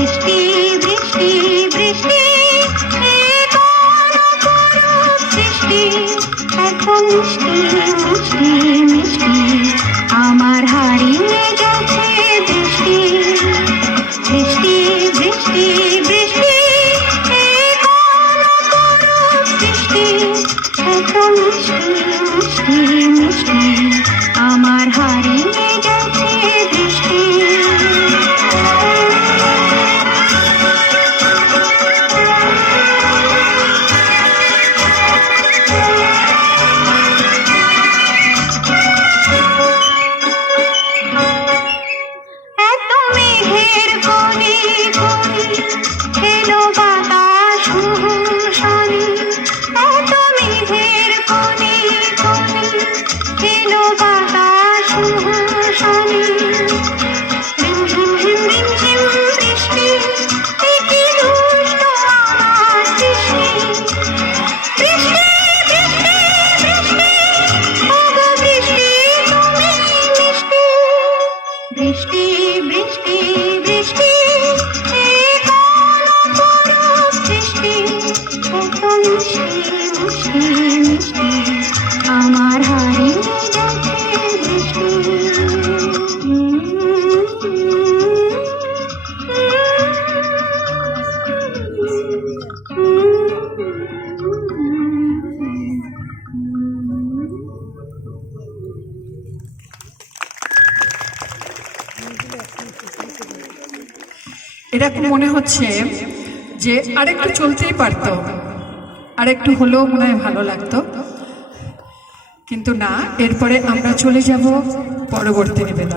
বৃষ্টি বৃষ্টি বৃষ্টি বৃষ্টি এত মিষ্টি মিষ্টি মিষ্টি আমার হারিয়ে গেছে বৃষ্টি বৃষ্টি বৃষ্টি বৃষ্টি বৃষ্টি এত মিষ্টি মিষ্টি মিষ্টি আমার হারিয়ে গেছে বৃষ্টি বৃষ্টি বৃষ্টি বৃষ্টি বৃষ্টি এত মিষ্টি মিষ্টি মিষ্টি আমার হারিয়ে গেছে বৃষ্টি এরকম মনে হচ্ছে যে আরেকটু চলতেই পারতো, আরেকটু হলেও মনে হয় ভালো লাগতো, কিন্তু না, এরপরে আমরা চলে যাব পরবর্তী নিবেদন।